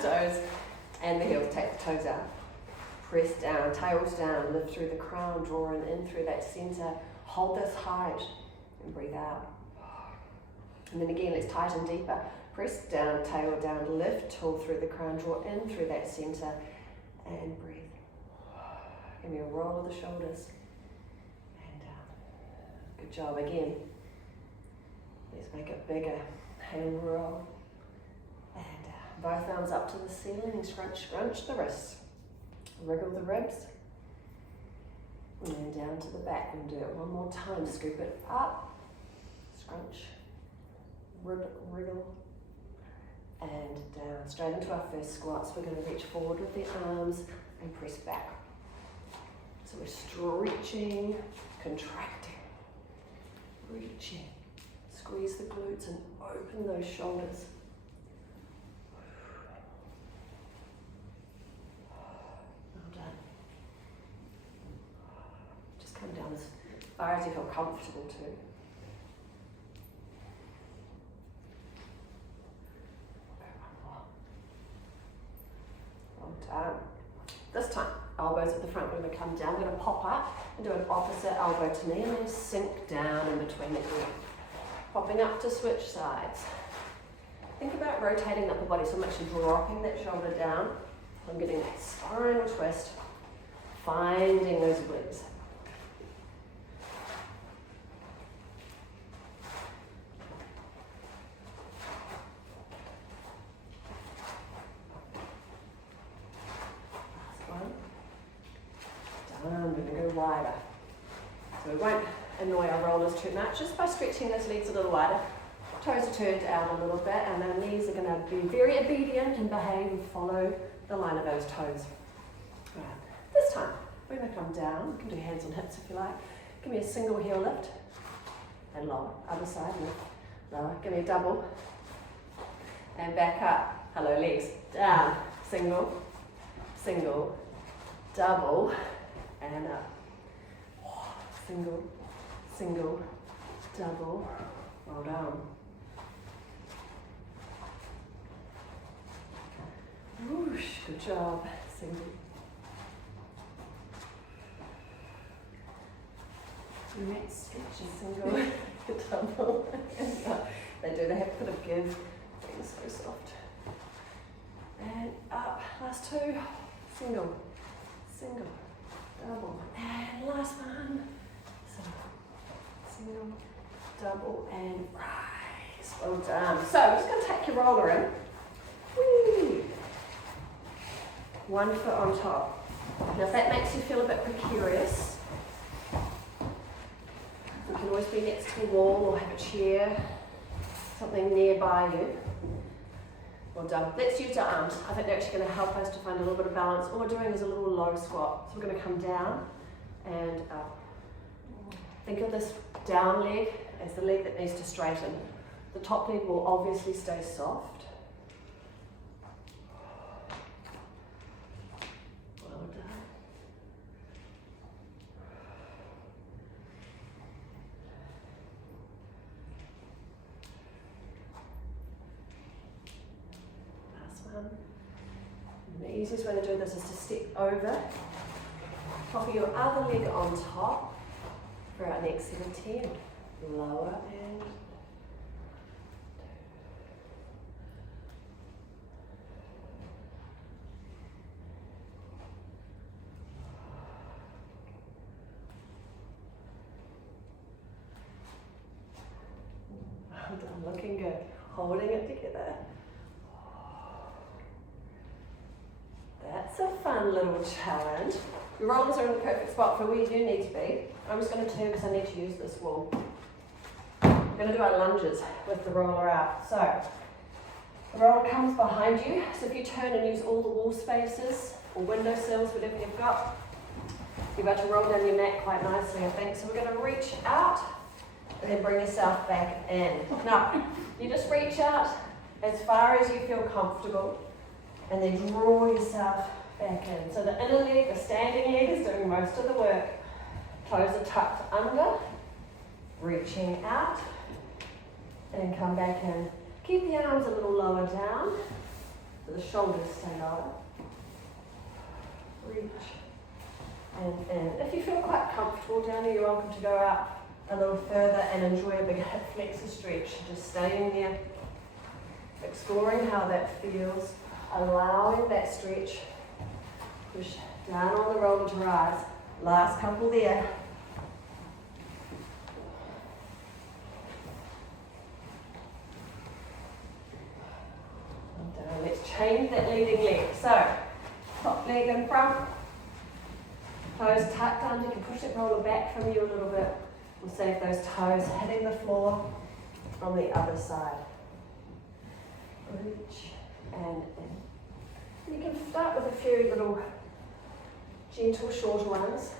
toes and the heels. Take the toes out. Press down, tails down, lift through the crown, draw in through that center. Hold this height and breathe out. And then again, let's tighten deeper. Press down, tail down, lift, pull through the crown, draw in through that center and breathe. Give me a roll of the shoulders and down. Good job again. Let's make it bigger. Hand roll. And both arms up to the ceiling and scrunch the wrists. Wriggle the ribs. And then down to the back. And do it one more time. Scoop it up. Scrunch. Wriggle. And down. Straight into our first squats. We're going to reach forward with the arms and press back. So we're stretching, contracting, reaching. Squeeze the glutes and open those shoulders. Well done. Just come down as far as you feel comfortable to. Well done. This time, elbows at the front. We're going to come down. We're going to pop up and do an opposite elbow to knee and then sink down in between the knee. Popping up to switch sides. Think about rotating up the body, so I'm actually dropping that shoulder down. I'm getting that spinal twist, finding those obliques. Last one. Done. We're going to go wider. So we won't annoy our rollers too much, just by stretching those legs a little wider. Toes are turned out a little bit, and our knees are going to be very obedient and behave and follow the line of those toes. Right. This time, we're going to come down. You can do hands on hips if you like. Give me a single heel lift and lower. Other side, lift, lower. Give me a double and back up. Hello, legs. Down. Single, single, double, and up. Single, single, double, well done. Whoosh, good job. Single. Next stretch, single, double, and up. They do, they have a bit of give. Things so soft. And up. Last two. Single, single, double, and last one. Single, double, and rise. Well done. So I'm just going to take your roller in. Whee. One foot on top. Now if that makes you feel a bit precarious, you can always be next to a wall or have a chair, something nearby you. Well done. Let's use our arms. I think they're actually going to help us to find a little bit of balance. All we're doing is a little low squat. So we're going to come down and up. Think of this down leg as the leg that needs to straighten. The top leg will obviously stay soft. Well done. Last one. And the easiest way to do this is to step over, pop your other leg on top. For our next 7, 10, lower and well done, looking good. Holding it together. That's a fun little challenge. Your rollers are in the perfect spot for where you do need to be. I'm just going to turn because I need to use this wall. We're going to do our lunges with the roller out. So, the roller comes behind you. So if you turn and use all the wall spaces or window sills, whatever you've got, you're about to roll down your mat quite nicely, I think. So we're going to reach out and then bring yourself back in. Now, you just reach out as far as you feel comfortable and then draw yourself back in. So the inner leg, the standing leg, is doing most of the work. Toes are tucked under, reaching out, and come back in. Keep the arms a little lower down. So the shoulders stay lower. Reach. And in. If you feel quite comfortable down here, you're welcome to go out a little further and enjoy a big hip flexor stretch. Just staying there, exploring how that feels, allowing that stretch. Push down on the roller to rise. Last couple there. And down. Let's change that leading leg. So, top leg in front. Toes tucked under. You can push that roller back from you a little bit. We'll see if those toes hitting the floor from the other side. Reach and in. You can start with a few little gentle, shorter ones.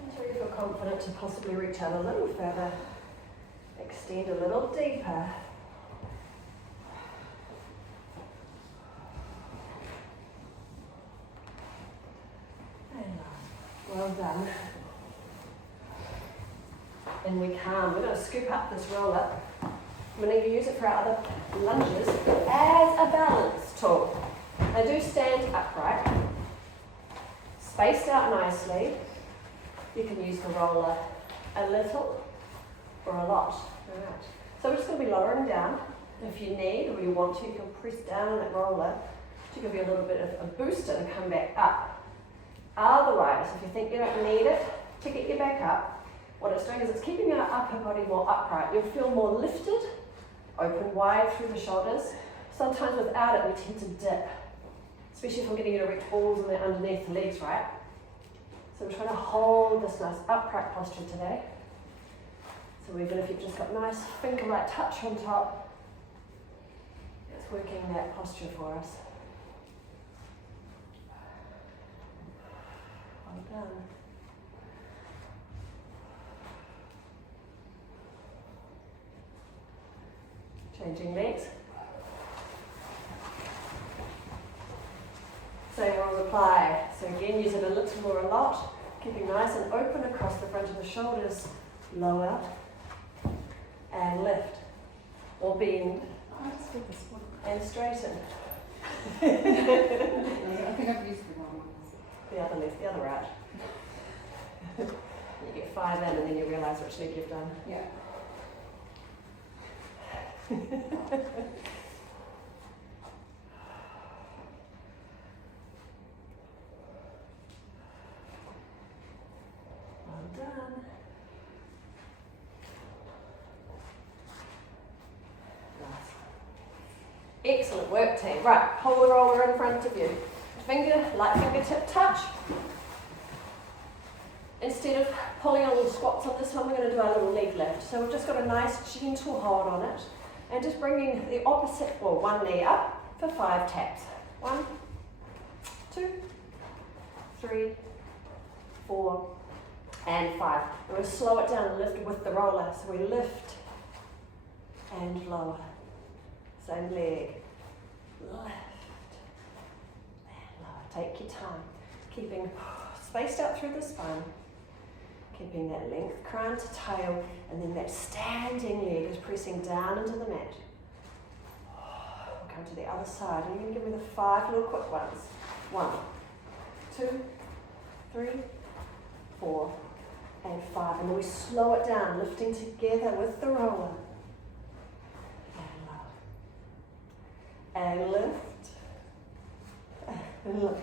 Until you feel confident to possibly reach out a little further. Extend a little deeper. Well done. And we can. We're going to scoop up this roller. I'm going to use it for our other lunges as a balance tool. Now do stand upright. Spaced out nicely. You can use the roller a little or a lot. Alright. So we're just going to be lowering down. If you need or you want to, you can press down on that roller to give you a little bit of a booster to come back up. Otherwise, if you think you don't need it to get you back up, what it's doing is it's keeping your upper body more upright. You'll feel more lifted, open wide through the shoulders. Sometimes without it, we tend to dip, especially if I'm getting you to reach balls and underneath the legs, right? So we're trying to hold this nice upright posture today. So even if you've just got nice finger-like touch on top, it's working that posture for us. Well done. Changing legs. Same rules apply. So again, use it a little or a lot. Keeping nice and open across the front of the shoulders. Lower and lift. Or bend. Oh, let's do this one. And straighten. I think I've used the wrong one. The other left, the other right. You get 5 in and then you realise which leg you've done. Yeah. Well done. Excellent work, team. Right, hold the roller in front of you. Light fingertip touch. Instead of pulling on the squats on this one, we're going to do our little leg lift. So we've just got a nice gentle hold on it. And just bringing the opposite, well, one knee up for 5 taps. 1, 2, 3, 4, and 5. And we'll slow it down and lift with the roller. So we lift and lower. Same leg. Lift and lower. Take your time. Keeping spaced out through the spine. Keeping that length, crown to tail, and then that standing leg is pressing down into the mat. We'll come to the other side, and you're going to give me the 5 little quick ones. 1, 2, 3, 4, and 5. And then we slow it down, lifting together with the roller. And lower. And lift. And lower.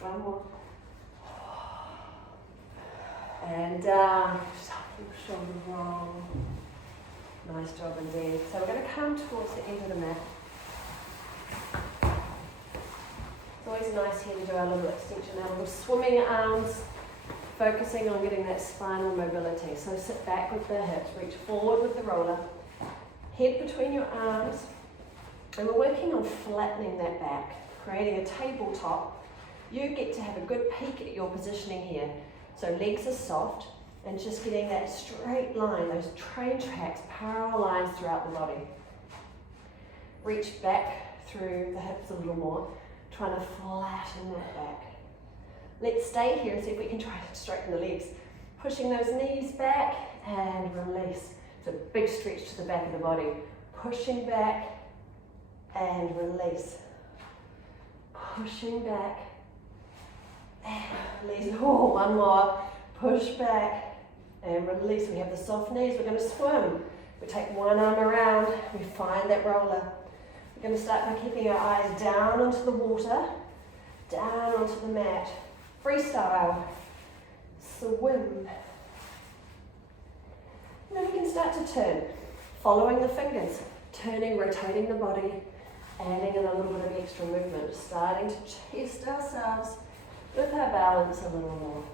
One more. And down. Just help your shoulder roll. Nice job indeed. So we're going to come towards the end of the mat. It's always nice here to do our little extension, our little swimming arms, focusing on getting that spinal mobility. So sit back with the hips, reach forward with the roller, head between your arms, and we're working on flattening that back, creating a tabletop. You get to have a good peek at your positioning here. So legs are soft and just getting that straight line, those train tracks, parallel lines throughout the body. Reach back through the hips a little more, trying to flatten that back. Let's stay here and see if we can try to straighten the legs. Pushing those knees back and release. So big stretch to the back of the body. Pushing back and release. Pushing back and release. Oh, one more. Push back and release. We have the soft knees. We're going to swim. We take one arm around. We find that roller. We're going to start by keeping our eyes down onto the water, down onto the mat. Freestyle. Swim. And then we can start to turn, following the fingers, turning, rotating the body, adding in a little bit of extra movement, starting to test ourselves with our balance a little more.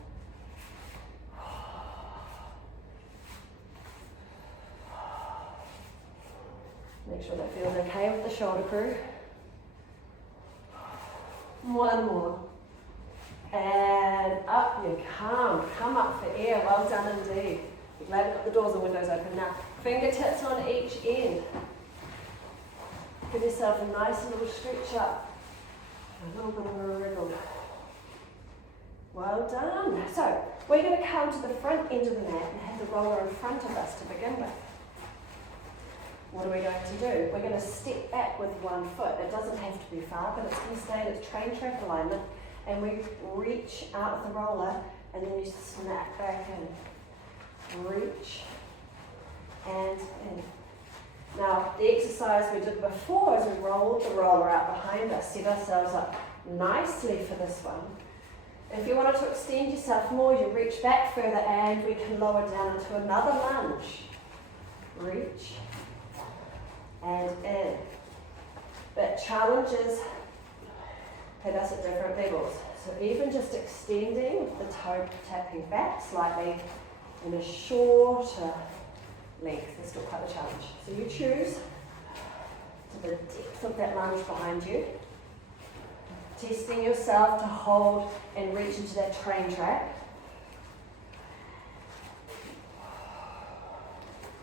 Make sure that feels okay with the shoulder crew. One more. And up you come. Come up for air. Well done indeed. I'm glad we've got the doors and windows open now. Fingertips on each end. Give yourself a nice little stretch up. A little bit of a wriggle. Well done. So we're going to come to the front end of the mat and have the roller in front of us to begin with. What are we going to do? We're going to step back with one foot. It doesn't have to be far, but it's going to stay in its train track alignment. And we reach out with the roller, and then you snap back in. Reach and in. Now, the exercise we did before is we rolled the roller out behind us, set ourselves up nicely for this one. If you wanted to extend yourself more, you reach back further and we can lower down into another lunge. Reach and in. But challenges hit us at different levels. So even just extending the toe tapping back slightly in a shorter length is still quite a challenge. So you choose to the depth of that lunge behind you. Testing yourself to hold and reach into that train track.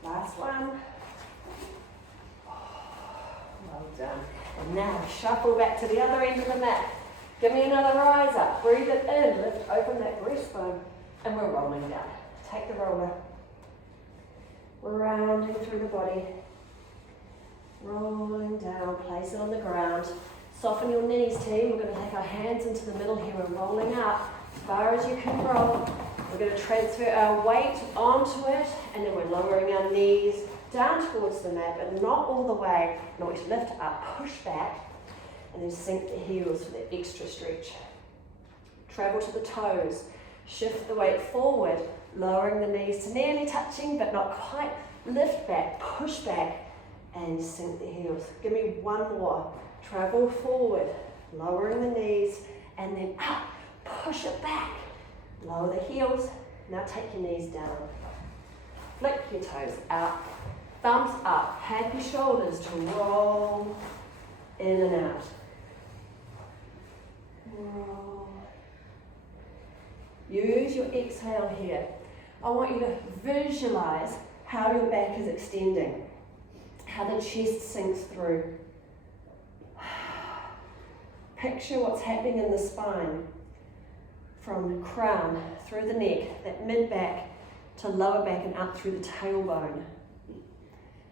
Last one. Well done. And now shuffle back to the other end of the mat. Give me another rise up. Breathe it in. Lift open that breastbone. And we're rolling down. Take the roller. Rounding through the body. Rolling down. Place it on the ground. Soften your knees, team. We're going to take our hands into the middle here. We're rolling up as far as you can roll. We're going to transfer our weight onto it, and then we're lowering our knees down towards the mat, but not all the way. No, we lift up, push back, and then sink the heels for that extra stretch. Travel to the toes. Shift the weight forward, lowering the knees to nearly touching, but not quite. Lift back, push back, and sink the heels. Give me one more. Travel forward, lowering the knees, and then up, push it back. Lower the heels, now take your knees down. Flick your toes out, thumbs up, happy shoulders to roll in and out. Roll. Use your exhale here. I want you to visualize how your back is extending, how the chest sinks through. Picture what's happening in the spine, from crown through the neck, that mid-back to lower back and up through the tailbone.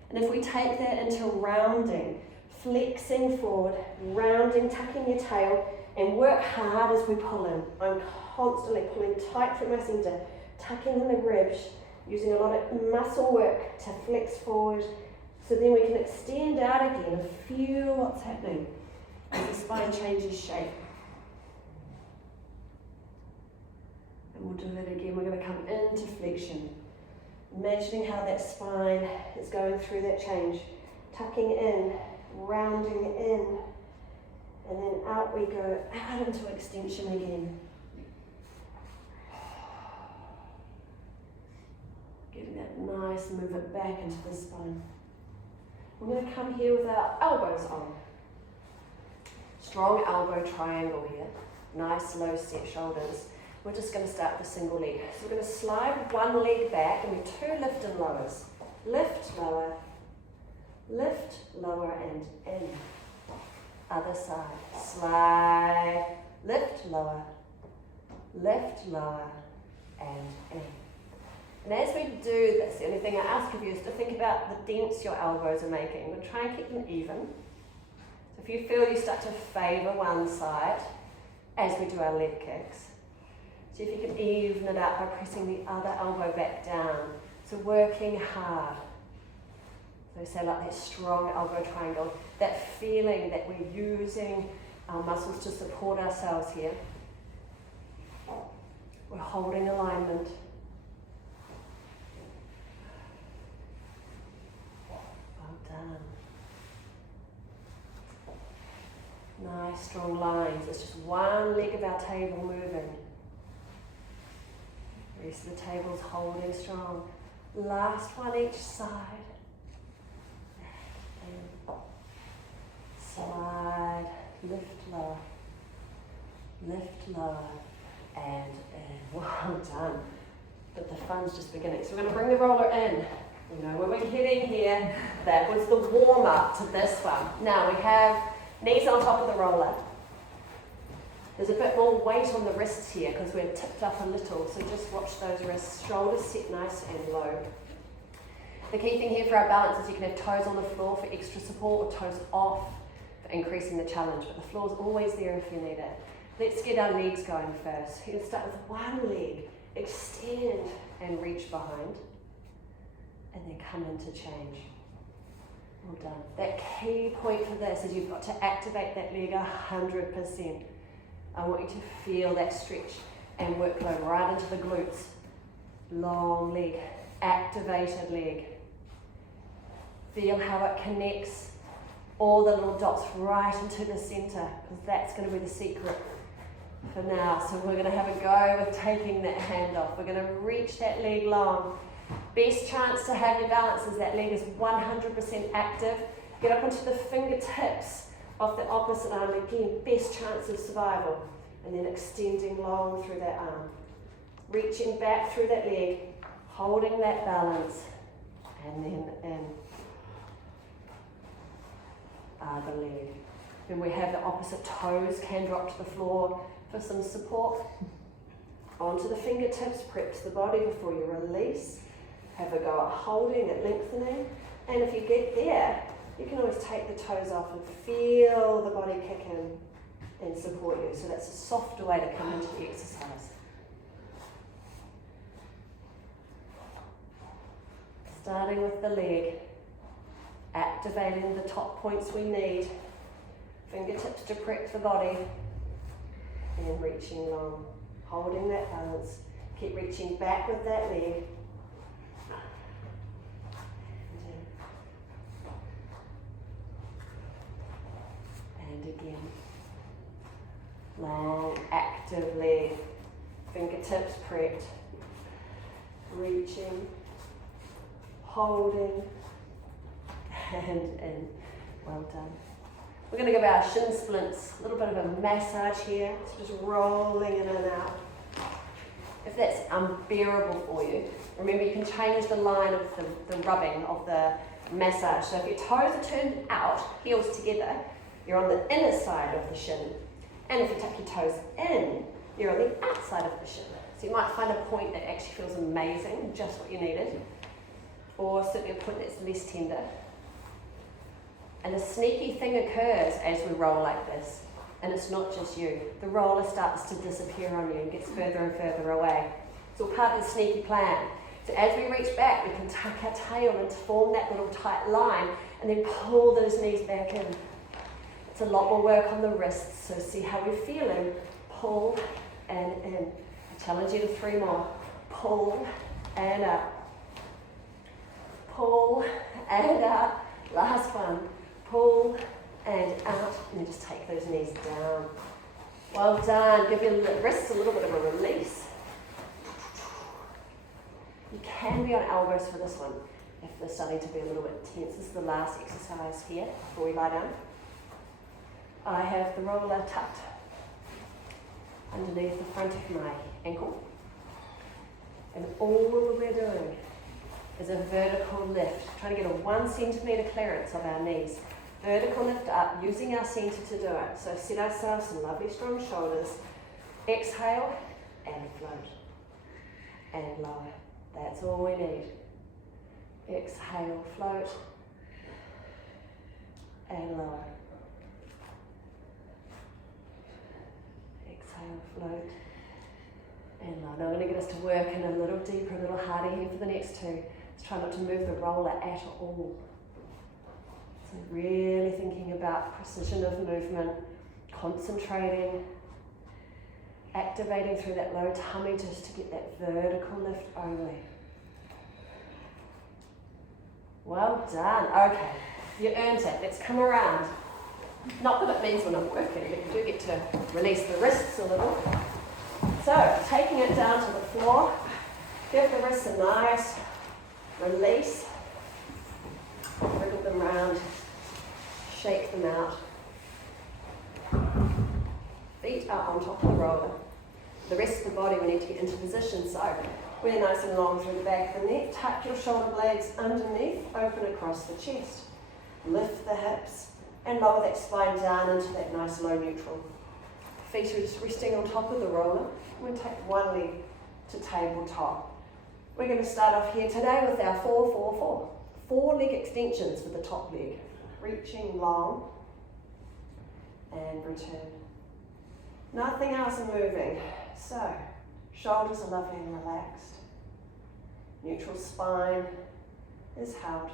And if we take that into rounding, flexing forward, rounding, tucking your tail, and work hard as we pull in. I'm constantly pulling tight through my center, tucking in the ribs, using a lot of muscle work to flex forward, so then we can extend out again and feel what's happening as the spine changes shape. And we'll do that again. We're going to come into flexion. Imagining how that spine is going through that change. Tucking in, rounding in, and then out we go, out into extension again. Getting that nice movement back into the spine. We're going to come here with our elbows on. Strong elbow triangle here. Nice low set shoulders. We're just going to start with a single leg. So we're going to slide one leg back and do 2 lift and lowers. Lift, lower, lift, lower and in. Other side, slide, lift, lower, and in. And as we do this, the only thing I ask of you is to think about the dents your elbows are making. We'll try and keep them even. So if you feel you start to favour one side, as we do our leg kicks, see if you can even it out by pressing the other elbow back down. So working hard. So say like that strong elbow triangle, that feeling that we're using our muscles to support ourselves here. We're holding alignment. Well done. Nice strong lines. It's just one leg of our table moving. The rest of the table's holding strong. Last one each side. And slide, lift lower, and in. Well done. But the fun's just beginning. So we're going to bring the roller in. You know where we're heading here. That was the warm up to this one. Now we have knees on top of the roller. There's a bit more weight on the wrists here because we're tipped up a little, so just watch those wrists. Shoulders set nice and low. The key thing here for our balance is you can have toes on the floor for extra support or toes off for increasing the challenge, but the floor is always there if you need it. Let's get our legs going first. You're going to start with one leg, extend and reach behind, and then come into change. Well done. That key point for this is you've got to activate that leg 100%. I want you to feel that stretch and workload right into the glutes. Long leg, activated leg. Feel how it connects all the little dots right into the center, because that's going to be the secret for now. So we're going to have a go with taking that hand off. We're going to reach that leg long. Best chance to have your balance is that leg is 100% active. Get up onto the fingertips of the opposite arm. Again, best chance of survival. And then extending long through that arm. Reaching back through that leg, holding that balance, and then in. Other leg. Then we have the opposite toes can drop to the floor for some support. Onto the fingertips, prep the body before you release. Have a go at holding it, lengthening. And if you get there, you can always take the toes off and feel the body kick in and support you. So that's a softer way to come into the exercise. Starting with the leg, activating the top points we need. Fingertips to prep the body and reaching long. Holding that balance. Keep reaching back with that leg. And again. Long, active leg. Fingertips prepped. Reaching. Holding. And in. Well done. We're going to give our shin splints a little bit of a massage here. So just rolling in and out. If that's unbearable for you, remember you can change the line of the rubbing of the massage. So if your toes are turned out, heels together, you're on the inner side of the shin. And if you tuck your toes in, you're on the outside of the shin. So you might find a point that actually feels amazing, just what you needed. Or certainly a point that's less tender. And a sneaky thing occurs as we roll like this. And it's not just you. The roller starts to disappear on you and gets further and further away. It's all part of the sneaky plan. So as we reach back, we can tuck our tail and form that little tight line and then pull those knees back in. It's a lot more work on the wrists, so see how we're feeling. Pull and in. I challenge you to 3 more. Pull and up. Pull and up. Last one. Pull and out, and then just take those knees down. Well done. Give your wrists a little bit of a release. You can be on elbows for this one if they're starting to be a little bit tense. This is the last exercise here before we lie down. I have the roller tucked underneath the front of my ankle. And all we're doing is a vertical lift. Trying to get a 1 centimetre clearance of our knees. Vertical lift up, using our centre to do it. So set ourselves some lovely strong shoulders. Exhale and float. And lower. That's all we need. Exhale, float. And lower. Exhale, float. And lower. Now I'm going to get us to work in a little deeper, a little harder here for the next two. Let's try not to move the roller at all. So really thinking about precision of movement, concentrating, activating through that low tummy just to get that vertical lift only. Well done. Okay, you earned it. Let's come around. Not that it means we're not working, but you do get to release the wrists a little. So, taking it down to the floor, give the wrists a nice release. Wriggle them round, shake them out. Feet are on top of the roller. The rest of the body we need to get into position, so we're nice and long through the back of the neck. Tuck your shoulder blades underneath, open across the chest. Lift the hips and lower that spine down into that nice low neutral. Feet are just resting on top of the roller. We're going to take one leg to tabletop. We're going to start off here today with our 4-4-4. 4 leg extensions for the top leg. Reaching long and return. Nothing else moving. So, shoulders are lovely and relaxed. Neutral spine is held.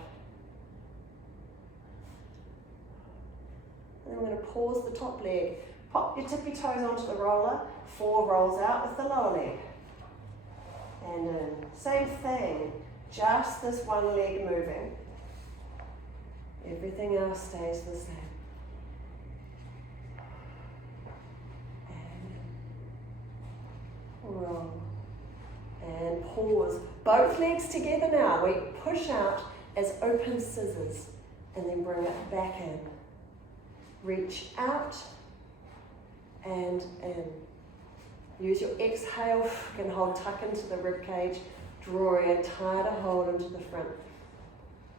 And then we're going to pause the top leg. Pop your tippy toes onto the roller. 4 rolls out with the lower leg. And in. Same thing. Just this one leg moving. Everything else stays the same. Roll and pause. Both legs together now. We push out as open scissors and then bring it back in. Reach out and in. Use your exhale. You can hold tuck into the rib cage, drawing a tighter hold into the front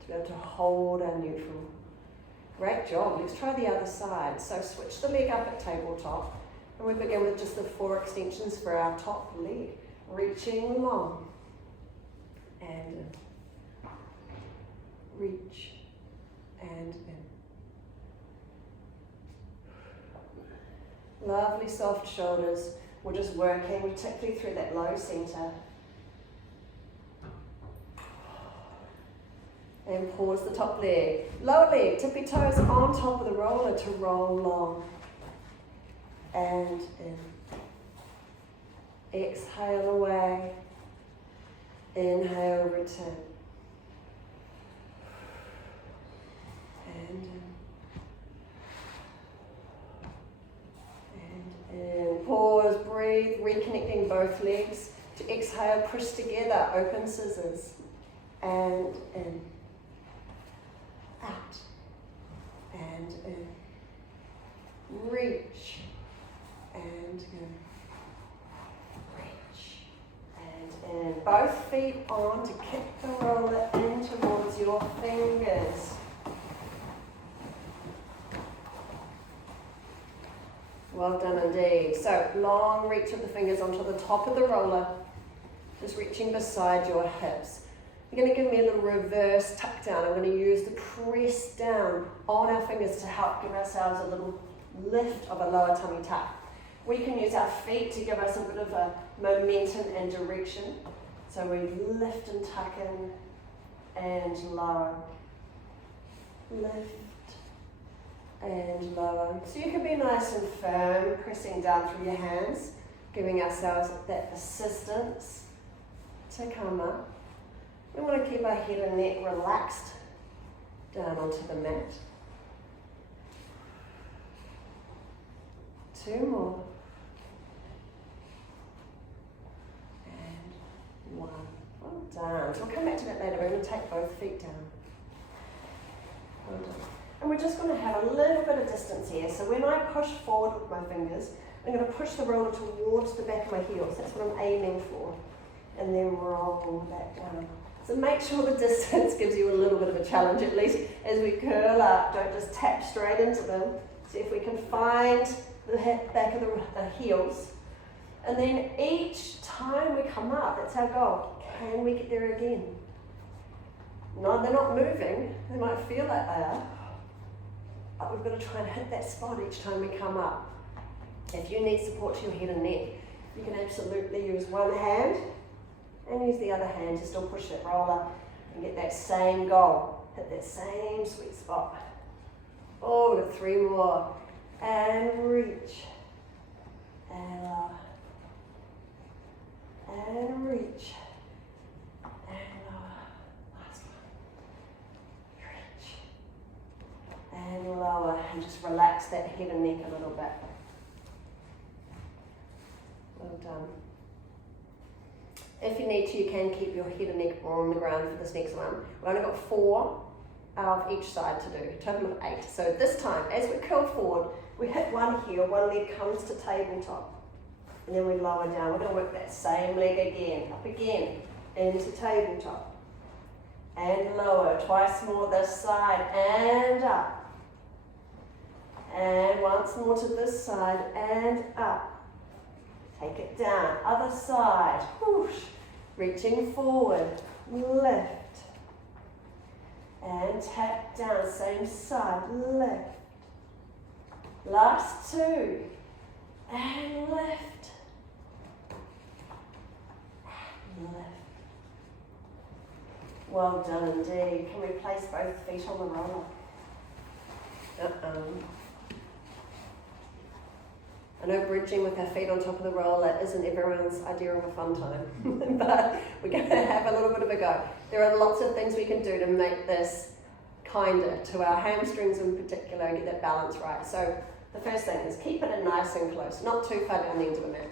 to be able to hold our neutral. Great job. Let's try the other side. So switch the leg up at tabletop. And we begin with just the 4 extensions for our top leg. Reaching long. And in. Reach. And in. Lovely soft shoulders. We're just working, particularly through that low center. And pause the top leg. Lower leg, tippy toes on top of the roller to roll long. And in. Exhale away. Inhale, return. And in. And in. Pause, breathe, reconnecting both legs. To exhale, push together, open scissors. And in. Out. And in. Reach. And go. Reach. And in. Both feet on to kick the roller in towards your fingers. Well done indeed. So long reach of the fingers onto the top of the roller, just reaching beside your hips. You're going to give me a little reverse tuck down. I'm going to use the press down on our fingers to help give ourselves a little lift of a lower tummy tuck. We can use our feet to give us a bit of a momentum and direction. So we lift and tuck in and lower. Lift and lower. So you can be nice and firm, pressing down through your hands, giving ourselves that assistance to come up. We want to keep our head and neck relaxed down onto the mat. 2 more. And 1. Well done. So we'll come back to that later. We're going to take both feet down. Well done. And we're just going to have a little bit of distance here. So when I push forward with my fingers, I'm going to push the roller towards the back of my heels. That's what I'm aiming for. And then roll back down. So make sure the distance gives you a little bit of a challenge, at least as we curl up. Don't just tap straight into them. See if we can find the back of the heels. And then each time we come up, that's our goal. Can we get there again? No, they're not moving. They might feel like they are. But we've got to try and hit that spot each time we come up. If you need support to your head and neck, you can absolutely use one hand and use the other hand to still push that roller and get that same goal. Hit that same sweet spot. Oh, we've got 3 more. And reach. And lower. And reach. And lower. Last one. Reach. And lower. And just relax that head and neck a little bit. Well done. If you need to, you can keep your head and neck on the ground for this next one. We've only got 4 of each side to do, a total of 8. So this time, as we curl forward, we hit one heel, one leg comes to tabletop. And then we lower down. We're going to work that same leg again, up again, into tabletop. And lower, twice more this side, and up. And once more to this side, and up. Take it down, other side, whoosh, reaching forward, lift, and tap down, same side, lift, last 2, and lift, and lift. Well done indeed. Can we place both feet on the roller? I know bridging with our feet on top of the roller isn't everyone's idea of a fun time, but we're going to have a little bit of a go. There are lots of things we can do to make this kinder to our hamstrings in particular and get that balance right. So the first thing is keep it in nice and close, not too far down the end of the mat.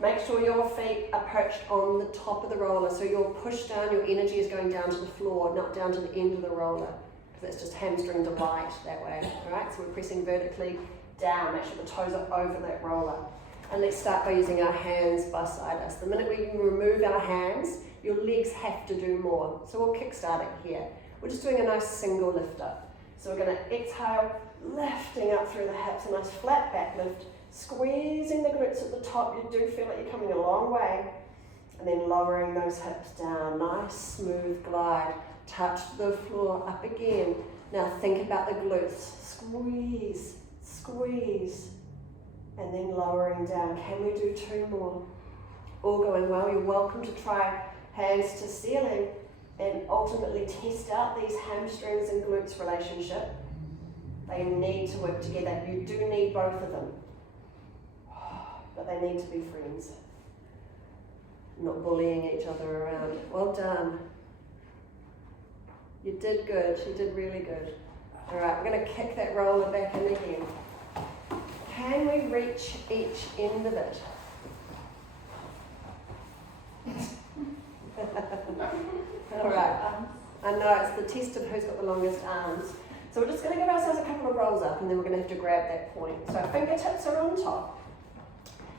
Make sure your feet are perched on the top of the roller, so your push down, your energy is going down to the floor, not down to the end of the roller, because that's just hamstring delight that way. All right, so we're pressing vertically down, make sure the toes are over that roller. And let's start by using our hands beside us. The minute we remove our hands, your legs have to do more. So we'll kickstart it here. We're just doing a nice single lift up. So we're going to exhale, lifting up through the hips, a nice flat back lift, squeezing the glutes at the top. You do feel like you're coming a long way. And then lowering those hips down, nice smooth glide. Touch the floor, up again. Now think about the glutes, squeeze. Squeeze, and then lowering down. Can we do 2 more? All going well. You're welcome to try hands to ceiling and ultimately test out these hamstrings and glutes relationship. They need to work together. You do need both of them, but they need to be friends, not bullying each other around. Well done. You did good. You did really good. All right, we're going to kick that roller back in again. Can we reach each end of it? All right. I know it's the test of who's got the longest arms. So we're just going to give ourselves a couple of rolls up, and then we're going to have to grab that point. So our fingertips are on top.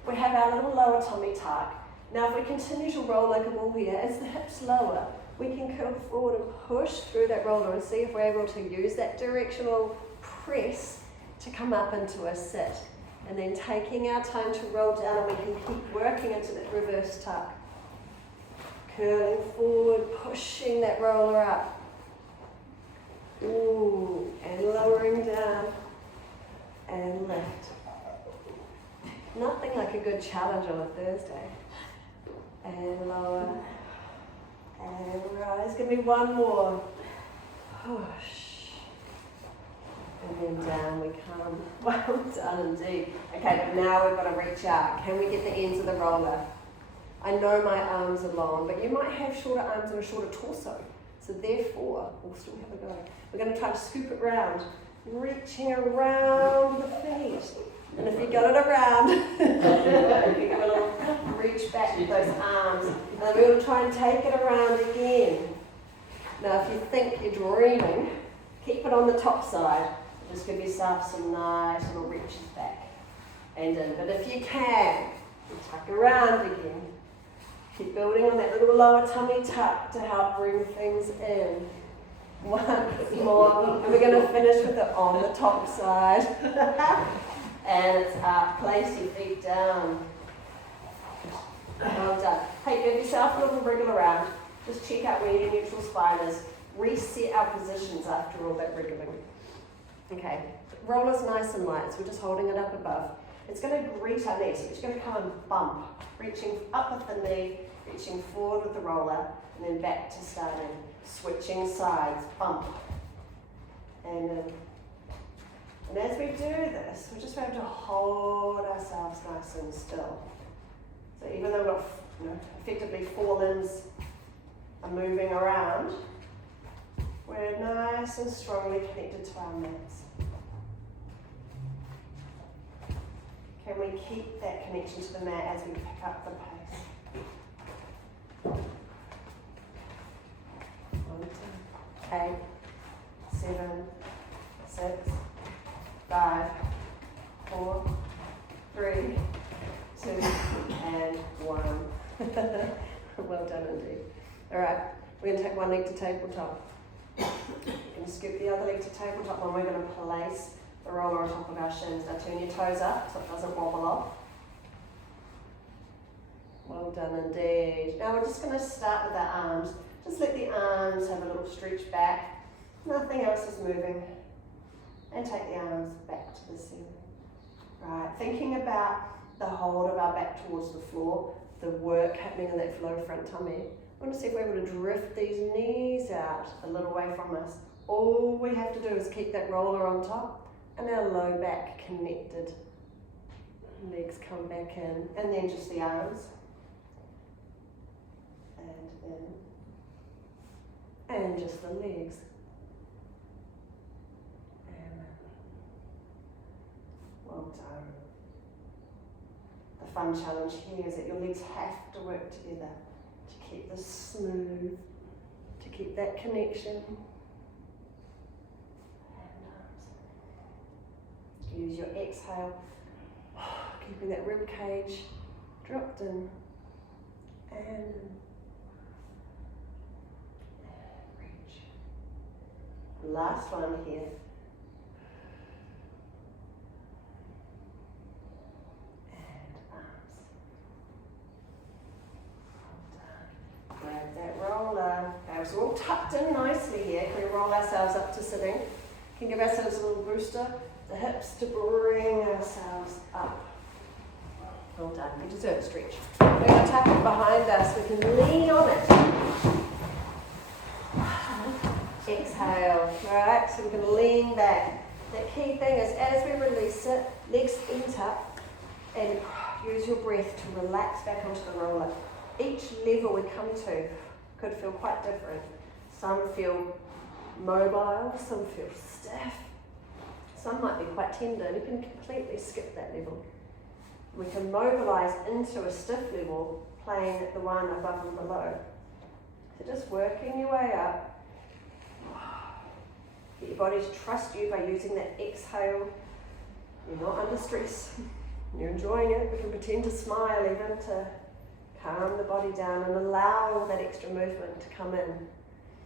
We have our little lower tummy tuck. Now if we continue to roll like a ball here, as the hips lower, we can curl forward and push through that roller and see if we're able to use that directional press to come up into a sit. And then taking our time to roll down, and we can keep working into that reverse tuck. Curling forward, pushing that roller up. Ooh, and lowering down. And lift. Nothing like a good challenge on a Thursday. And lower. And rise. Give me 1 more. Push. And then down we come. Well done indeed. Okay, but now we've got to reach out. Can we get the ends of the roller? I know my arms are long, but you might have shorter arms and a shorter torso. So therefore, we'll still have a go. We're going to try to scoop it round. Reaching around the feet. And if you got it around, you give a little reach back with those arms. And then we're going to try and take it around again. Now if you think you're dreaming, keep it on the top side. Just give yourself some nice little reaches back and in. But if you can, you tuck around again. Keep building on that little lower tummy tuck to help bring things in. One more, and we're going to finish with it on the top side. And it's up. Place your feet down. Well done. Hey, give yourself a little wriggle around. Just check out where your neutral spine is. Reset our positions after all that wriggling. Okay, roller's nice and light, so we're just holding it up above. It's going to greet our knees, so it's going to come and bump, reaching up with the knee, reaching forward with the roller, and then back to starting. Switching sides, bump. And as we do this, we just have to hold ourselves nice and still. So even though we've got effectively 4 limbs are moving around, we're nice and strongly connected to our mats. Can we keep that connection to the mat as we pick up the pace? 8, 7, 6, 5, 4, 3, 2, and 1. Well done indeed. Alright, we're going to take one leg to tabletop. We're going to scoop the other leg to tabletop, and we're going to place the roller on top of our shins. Now turn your toes up so it doesn't wobble off. Well done indeed. Now we're just going to start with our arms. Just let the arms have a little stretch back. Nothing else is moving. And take the arms back to the ceiling. Right, thinking about the hold of our back towards the floor, the work happening in that flow front tummy. I want to see if we're able to drift these knees out a little way from us. All we have to do is keep that roller on top and our low back connected. Legs come back in, and then just the arms. And in. And just the legs. And well done. The fun challenge here is that your legs have to work together to keep this smooth, to keep that connection. And use your exhale, keeping that rib cage dropped in. And reach. Last one here. And arms. Well done. Grab that roller. Okay, so we're all tucked in nicely here. Can we roll ourselves up to sitting? Can give ourselves a little booster. The hips to bring ourselves up. Well done. You deserve a stretch. We're going to tuck it behind us. We can lean on it. Exhale. Right, so we can lean back. The key thing is as we release it, legs enter and use your breath to relax back onto the roller. Each level we come to could feel quite different. Some feel mobile, some feel stiff. Some might be quite tender. You can completely skip that level. We can mobilise into a stiff level, playing at the one above and below. So just working your way up. Get your body to trust you by using that exhale. You're not under stress. You're enjoying it. We can pretend to smile even to calm the body down and allow that extra movement to come in.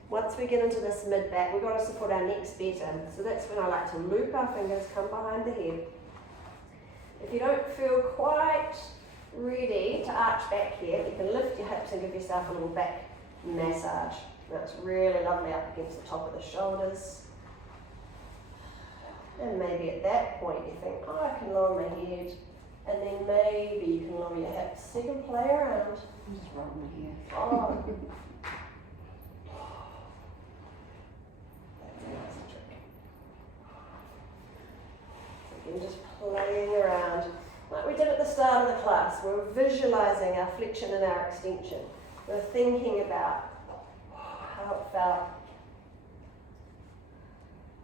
Once we get into this mid-back, we've got to support our necks better. So that's when I like to loop our fingers, come behind the head. If you don't feel quite ready to arch back here, you can lift your hips and give yourself a little back massage. That's really lovely up against the top of the shoulders. And maybe at that point you think, oh, I can lower my head. And then maybe you can lower your hips. So you can play around. I'm just rolling here. Oh. Just playing around like we did at the start of the class. We're visualizing our flexion and our extension. We're thinking about how it felt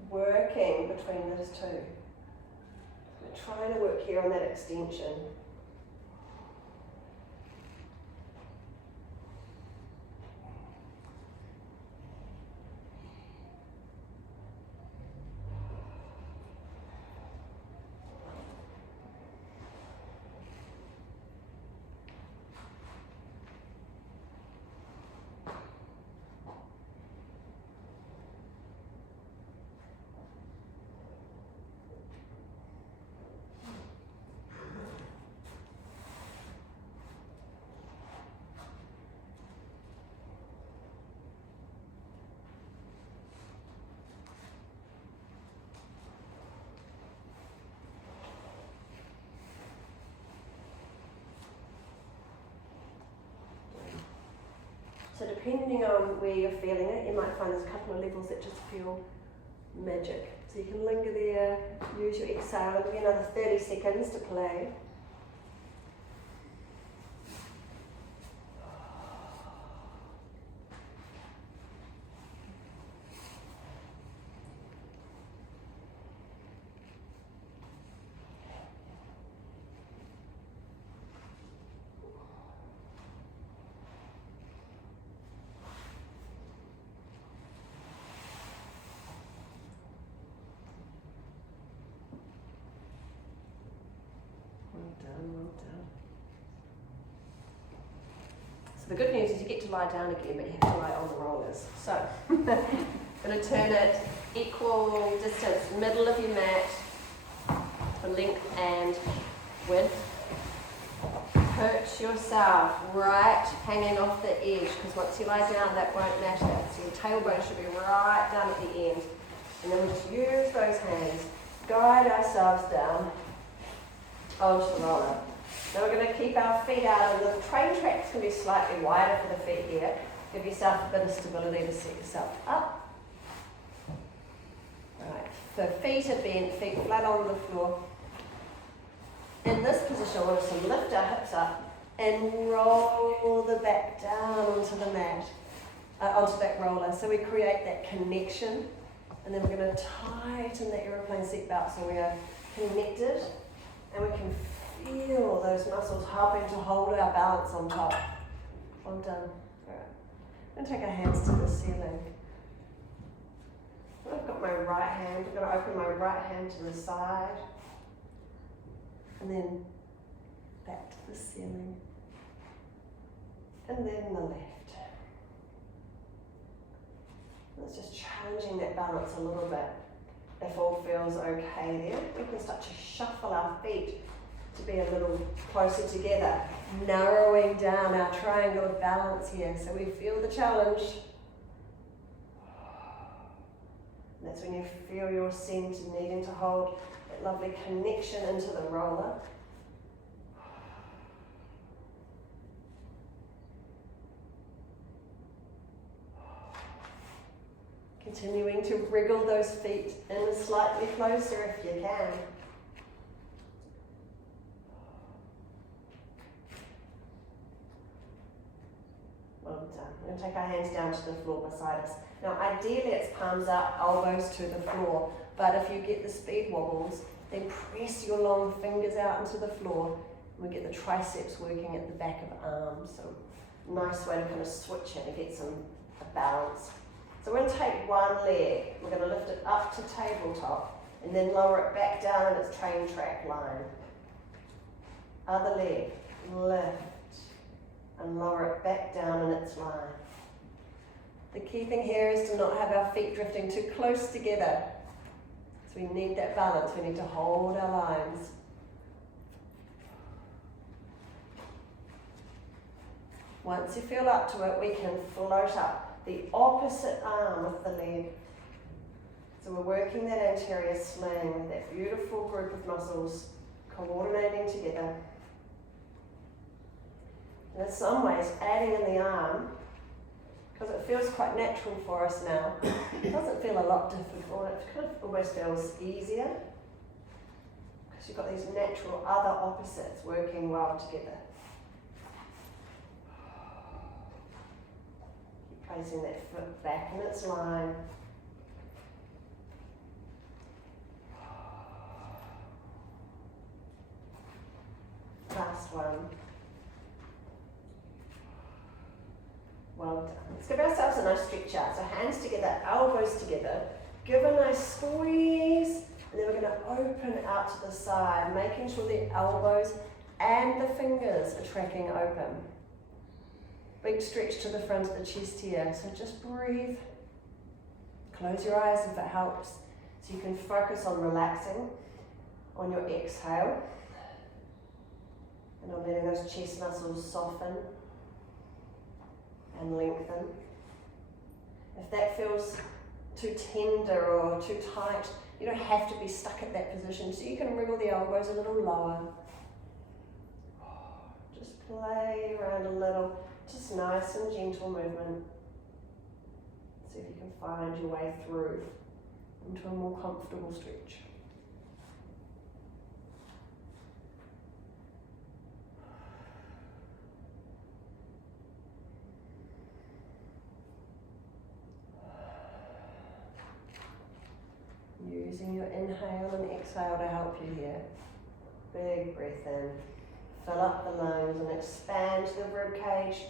working between those two. We're trying to work here on that extension. depending on where you're feeling it, you might find there's a couple of levels that just feel magic. So you can linger there, use your exhale, and give you another 30 seconds to play. Well done. So the good news is you get to lie down again, but you have to lie on the rollers. So, I'm going to turn it equal distance, middle of your mat, for length and width. Perch yourself right hanging off the edge, because once you lie down that won't matter. So your tailbone should be right down at the end. And then we'll just use those hands, guide ourselves down onto the roller. Now we're going to keep our feet out, and the train tracks can be slightly wider for the feet here. Give yourself a bit of stability to set yourself up. Right, so feet are bent, feet flat on the floor. In this position, I want us to lift our hips up and roll the back down onto the mat, onto that roller. So we create that connection, and then we're going to tighten the aeroplane seatbelt so we are connected. And we can feel those muscles helping to hold our balance on top. Well done. Alright. I'm going to take our hands to the ceiling. I've got my right hand. I'm going to open my right hand to the side. And then back to the ceiling. And then the left. It's just challenging that balance a little bit. If all feels okay there, we can start to shuffle our feet to be a little closer together, narrowing down our triangle of balance here so we feel the challenge. And that's when you feel your center needing to hold that lovely connection into the roller. Continuing to wriggle those feet in slightly closer if you can. Well done. We're going to take our hands down to the floor beside us. Now ideally it's palms out, elbows to the floor, but if you get the speed wobbles, then press your long fingers out into the floor, and we get the triceps working at the back of arms. So nice way to kind of switch it and get some balance. So we're going to take one leg, we're going to lift it up to tabletop and then lower it back down in its train track line. Other leg, lift and lower it back down in its line. The key thing here is to not have our feet drifting too close together. So we need that balance, we need to hold our lines. Once you feel up to it, we can float up the opposite arm with the leg. So we're working that anterior sling with that beautiful group of muscles coordinating together. And in some ways, adding in the arm, because it feels quite natural for us now. It doesn't feel a lot difficult, it kind of almost feels easier, because you've got these natural other opposites working well together. Placing that foot back in its line. Last one. Well done. Let's give ourselves a nice stretch out. So hands together, elbows together. Give a nice squeeze. And then we're going to open out to the side, making sure the elbows and the fingers are tracking open. Big stretch to the front of the chest here, so just breathe. Close your eyes if it helps, so you can focus on relaxing on your exhale and on letting those chest muscles soften and lengthen. If that feels too tender or too tight, you don't have to be stuck at that position, so you can wriggle the elbows a little lower. Just play around a little. Just nice and gentle movement. See if you can find your way through into a more comfortable stretch. Using your inhale and exhale to help you here. Big breath in. Fill up the lungs and expand the rib cage.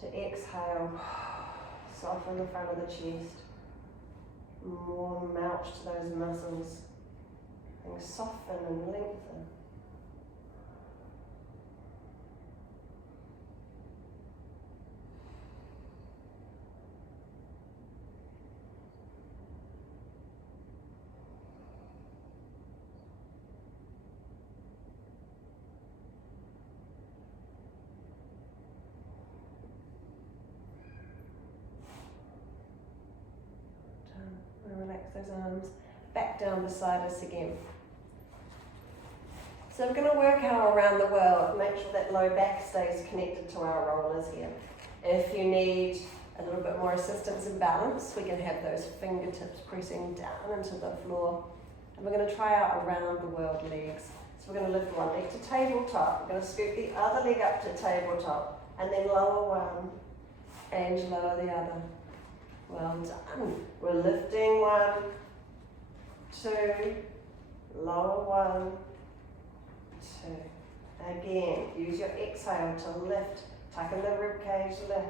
To exhale, soften the front of the chest. More melt to those muscles. And soften and lengthen. Relax those arms back down beside us again. So we're going to work our around the world, make sure that low back stays connected to our rollers here. If you need a little bit more assistance and balance, we can have those fingertips pressing down into the floor. And we're going to try out around the world legs. So we're going to lift one leg to tabletop. We're going to scoop the other leg up to tabletop and then lower one and lower the other. Well done. We're lifting 1, 2, lower 1, 2. Again, use your exhale to lift. Tuck in the rib cage, lift,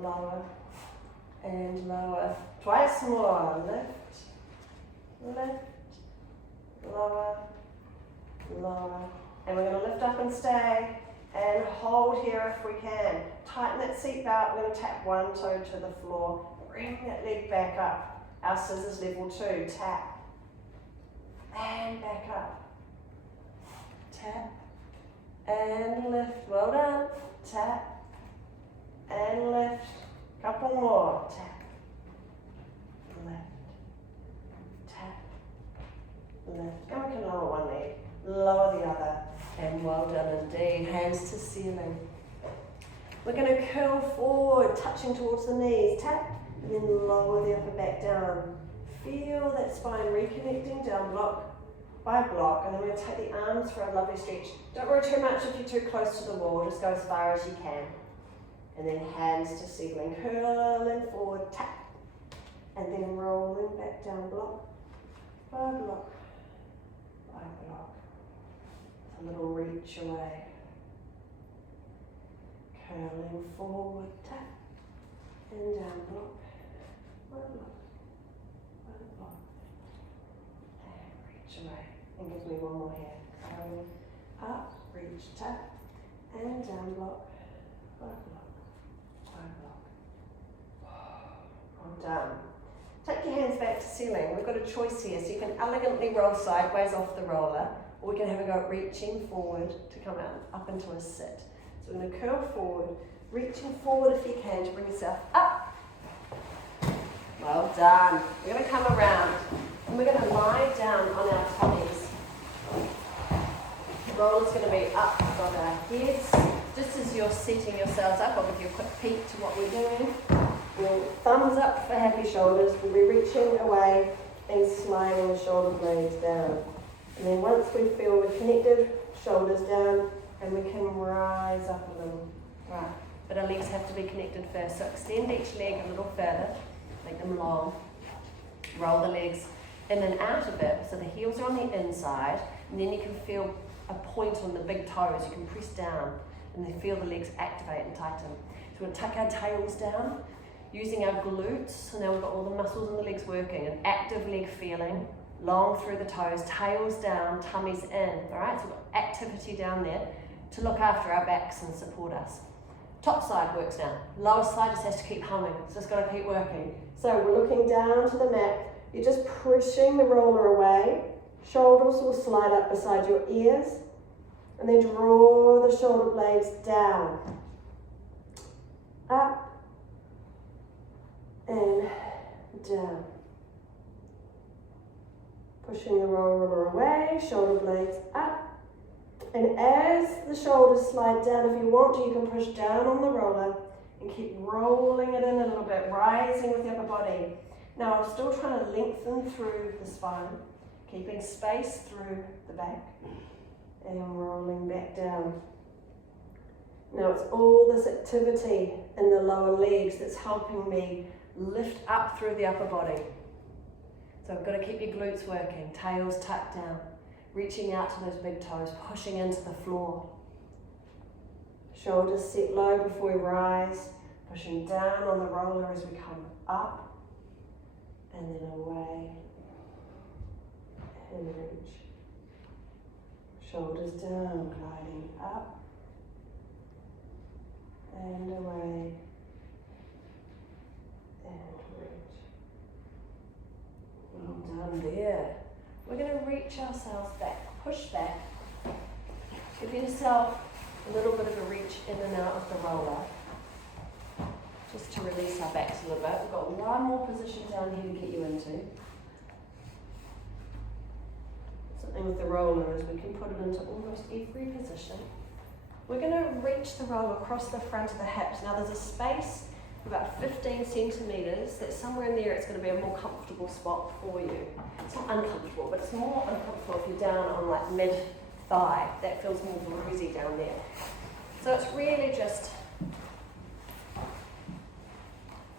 lower, and lower. Twice more. Lift, lift, lower, lower. And we're going to lift up and stay. And hold here if we can. Tighten that seat belt. We're going to tap one toe to the floor. Bring that leg back up. Our scissors level 2. Tap. And back up. Tap. And lift. Well done. Tap. And lift. Couple more. Tap. Lift. Tap. Lift. And we can lower one leg. Lower the other. And well done indeed. Hands to ceiling. We're going to curl forward, touching towards the knees. Tap, and then lower the upper back down. Feel that spine reconnecting down block by block. And then we're going to take the arms for a lovely stretch. Don't worry too much if you're too close to the wall. Just go as far as you can. And then hands to ceiling. Curling forward, tap. And then rolling back down block by block by block. A little reach away. Curling forward, tap, and down block, one block, one block, and reach away. And give me one more here. Curling up, reach, tap, and down block, one block, one block. Well done. Take your hands back to ceiling. We've got a choice here, so you can elegantly roll sideways off the roller, or we can have a go at reaching forward to come out up into a sit. So we're going to curl forward, reaching forward if you can to bring yourself up. Well done. We're going to come around and we're going to lie down on our tummies. The roller's going to be up above our heads. Just as you're setting yourselves up, I'll give you a quick peek to what we're doing. Thumbs up for happy shoulders. We'll be reaching away and sliding the shoulder blades down. And then once we feel we're connected, shoulders down, and we can rise up a little. Right, but our legs have to be connected first. So extend each leg a little further, make them long. Roll the legs in and out a bit, so the heels are on the inside, and then you can feel a point on the big toes. You can press down, and then feel the legs activate and tighten. So we're going to tuck our tails down, using our glutes. So now we've got all the muscles in the legs working, an active leg feeling. Long through the toes, tails down, tummies in. All right, so we've got activity down there to look after our backs and support us. Top side works now. Lower side just has to keep humming. It's just got to keep working. So we're looking down to the mat. You're just pushing the roller away. Shoulders will slide up beside your ears. And then draw the shoulder blades down. Up. And down. Pushing the roller away, shoulder blades up. And as the shoulders slide down, if you want to, you can push down on the roller And keep rolling it in a little bit, rising with the upper body. Now I'm still trying to lengthen through the spine, keeping space through the back, and rolling back down. Now it's all this activity in the lower legs that's helping me lift up through the upper body. So I've got to keep your glutes working, tails tucked down, reaching out to those big toes, pushing into the floor. Shoulders set low before we rise, pushing down on the roller as we come up, and then away, and reach. Shoulders down, gliding up, and away, and reach. Well done there. We're going to reach ourselves back, push back. Give yourself a little bit of a reach in and out of the roller, just to release our backs a little bit. We've got one more position down here to get you into. Something with the roller is we can put it into almost every position. We're going to reach the roller across the front of the hips. Now there's a space of about 15 centimetres that's somewhere in there. It's going to be a more comfortable spot for you. It's not uncomfortable, but it's more uncomfortable if you're down on like mid-thigh. That feels more bruisey down there. So it's really just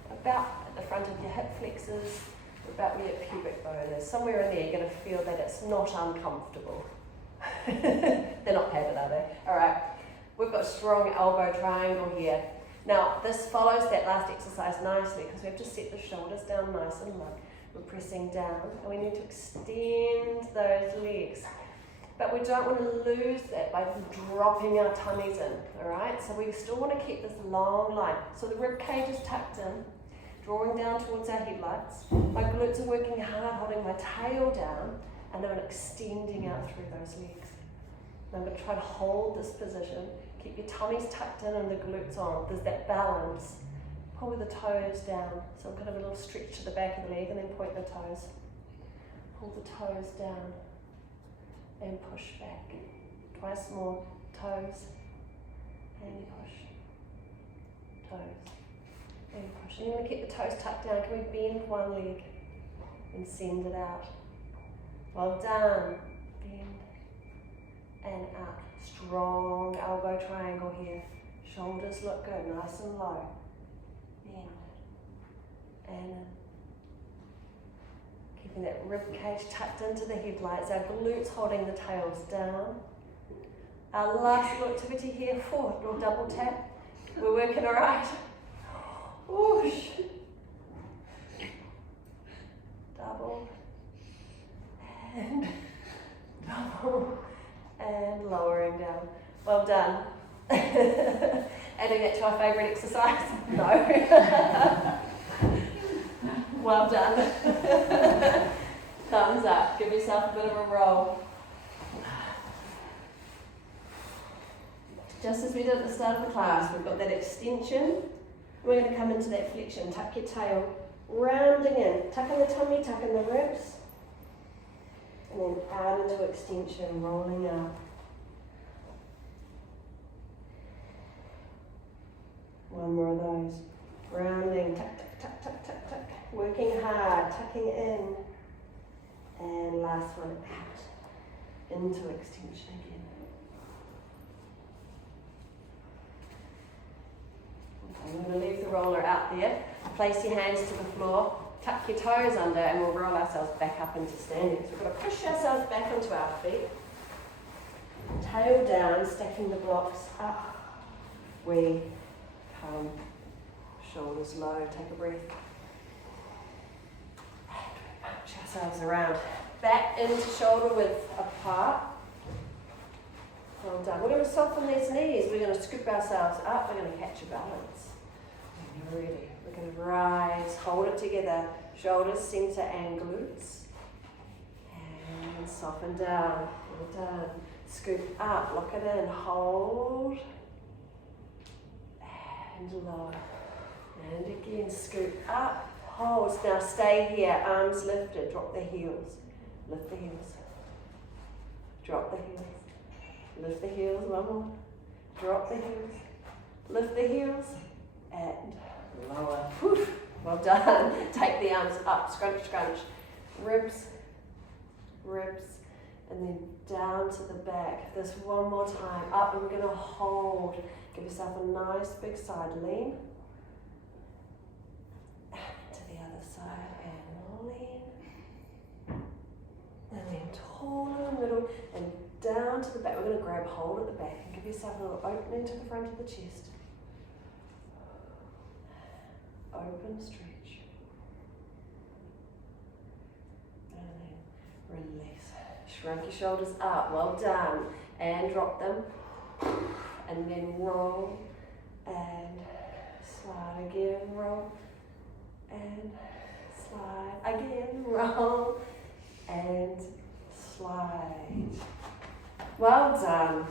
about at the front of your hip flexors, about where your pubic bone is. Somewhere in there you're going to feel that it's not uncomfortable. They're not padded, are they? Alright, we've got a strong elbow triangle here. Now this follows that last exercise nicely because we have to set the shoulders down nice and low. We're pressing down and we need to extend those legs. But we don't want to lose that by dropping our tummies in, alright? So we still want to keep this long line. So the rib cage is tucked in, drawing down towards our headlights. My glutes are working hard, holding my tail down, and I'm extending out through those legs. And I'm going to try to hold this position. Keep your tummies tucked in and the glutes on. There's that balance. Pull the toes down. So kind of a little stretch to the back of the leg and then point the toes. Pull the toes down and push back. Twice more. Toes and push. Toes and push. And you want to keep the toes tucked down. Can we bend one leg and send it out? Well done. Bend and up. Strong elbow triangle here. Shoulders look good, nice and low. Bend and in. Keeping that rib cage tucked into the headlights. Our glutes holding the tails down. Our last little activity here, little double tap. We're working alright. Whoosh. Double. And double. And lowering down. Well done. Adding that to our favourite exercise? No. Well done. Thumbs up. Give yourself a bit of a roll. Just as we did at the start of the class, we've got that extension. We're going to come into that flexion. Tuck your tail, rounding in. Tuck in the tummy, tuck in the ribs. And then out into extension, rolling up. One more of those. Rounding, tuck, tuck, tuck, tuck, tuck, tuck. Working hard, tucking in. And last one, out. Into extension again. Okay, we're going to leave the roller out there. Place your hands to the floor. Tuck your toes under and we'll roll ourselves back up into standing. So we're going to push ourselves back onto our feet. Tail down, stacking the blocks up. We come, shoulders low, take a breath. And punch ourselves around. Back into shoulder width apart. Well done. We're going to soften these knees. We're going to scoop ourselves up. We're going to catch a balance. When you're ready, we're going to rise, hold it together. Shoulders, centre and glutes. And soften down. Well done. Scoop up, lock it in, hold. And lower. And again, scoop up, hold. Now stay here, arms lifted, drop the heels. Lift the heels. Drop the heels. Lift the heels, one more. Drop the heels. Lift the heels. and lower. Whew. Well done. Take the arms up, scrunch, scrunch. Ribs, ribs, and then down to the back. This one more time. Up, and we're going to hold. Give yourself a nice big side lean. And to the other side, and lean. And then tall in the middle, and down to the back. We're going to grab hold at the back and give yourself a little opening to the front of the chest. Open, stretch. And then release. Shrunk your shoulders up. Well done. And drop them. And then roll. And slide again. Roll. And slide again. Roll. And slide. Well done.